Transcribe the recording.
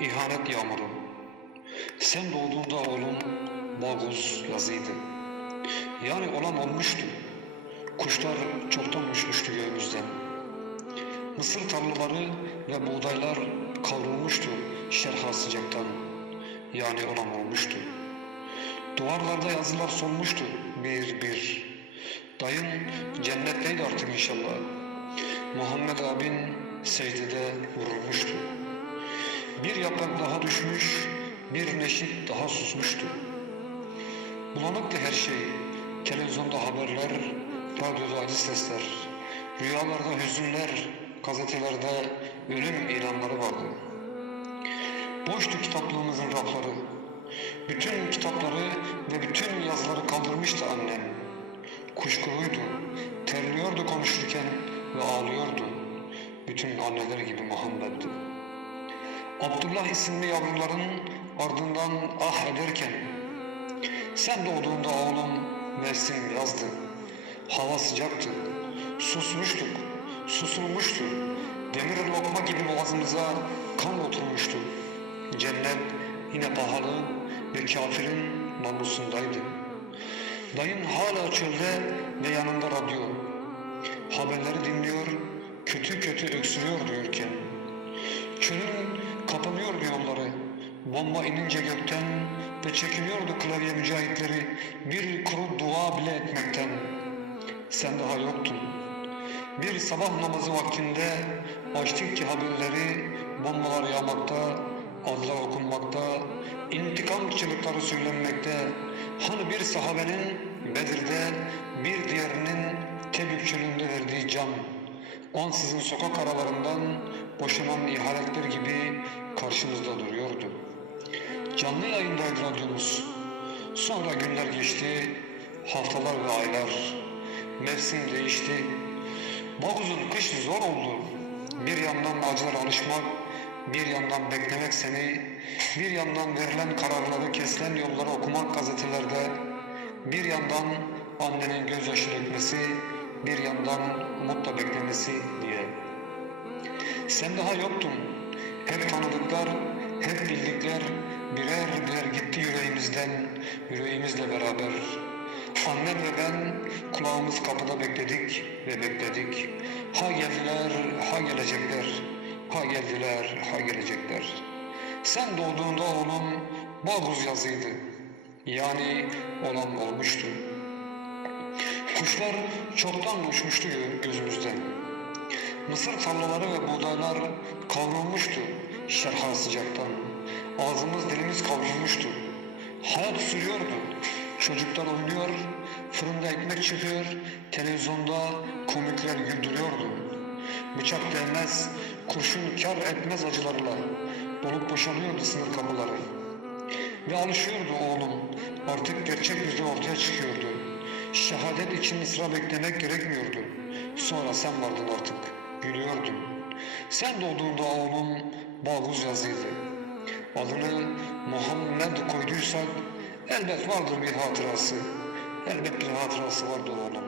İhanet yağmuru. Sen doğduğunda oğlum Bağuz yazıydı. Yani olan olmuştu. Kuşlar çoktan uçmuştu göğümüzden. Mısır tarlaları ve buğdaylar kavrulmuştu şerha sıcaktan. Yani olan olmuştu. Duvarlarda yazılar solmuştu bir bir. Dayın cennetteydi artık inşallah. Muhammed abin secdede vurulmuştu. Bir yaprak daha düşmüş, bir neşit daha susmuştu. Bulanıktı her şey. Televizyonda haberler, radyoda acı sesler. Rüyalarda hüzünler, gazetelerde ölüm ilanları vardı. Boştu kitaplığımızın rafları. Bütün kitapları ve bütün yazıları kaldırmıştı annem. Kuşkuluydu, terliyordu konuşurken ve ağlıyordu. Bütün anneler gibi Muhammed'di. Abdullah isimli yavruların ardından ah ederken sen doğduğunda oğlum mevsim yazdı. Hava sıcaktı. Susmuştuk. Susulmuştu. Demir lokma gibi boğazımıza kan oturmuştu. Cennet yine pahalı ve kafirin namusundaydı. Dayın hala çölde ve yanında radyo. Haberleri dinliyor, kötü kötü öksürüyordu ülken. Çölün. Bomba inince gökten ve çekiliyordu klavye mücahitleri bir kuru dua bile etmekten. Sen daha yoktun. Bir sabah namazı vaktinde açtık ki haberleri bombalar yağmakta, adlar okunmakta, intikam çığlıkları söylenmekte. Hani bir sahabenin Bedir'de bir diğerinin Tebük çölünde verdiği can. Ansızın sokak aralarından boşanan ihaletler gibi karşımızda duruyordu. Canlı yayındaydı radyomuz. Sonra günler geçti, haftalar ve aylar. Mevsim değişti. Bağuz'un kış zor oldu. Bir yandan acılara alışmak, bir yandan beklemek seni, bir yandan verilen kararları kesilen yolları okumak gazetelerde, bir yandan annenin gözyaşı dökmesi, bir yandan umutla beklemesi diye. Sen daha yoktun. Hep tanıdıklar, hep bildikler birer birer gitti yüreğimizden, yüreğimizle beraber. Annem ve ben kulağımız kapıda bekledik ve bekledik. Ha geldiler, ha gelecekler. Ha geldiler, ha gelecekler. Sen doğduğunda oğlum Bağuz yazıydı. Yani olan olmuştu. Kuşlar çoktan uçmuştu gö- gözümüzden. Mısır tarlaları ve buğdaylar kavrulmuştu şerha sıcaktan. Ağzımız dilimiz kavrulmuştu. Hayat sürüyordu. Çocuklar oynuyor, fırında ekmek çıkıyor, televizyonda komikler güldürüyordu. Bıçak değmez, kurşun kar etmez acılarla. Dolup boşalıyordu sınır kapıları. Ve alışıyordu oğlum. Artık gerçek yüzü ortaya çıkıyordu. Şehadet için sıra beklemek gerekmiyordu. Sonra sen vardın artık. Gülüyordun. Sen doğduğunda oğlum Bağuz yazıydı. Adını Muhammed koyduysak elbet vardır bir hatırası. Elbet bir hatırası vardır oğlum.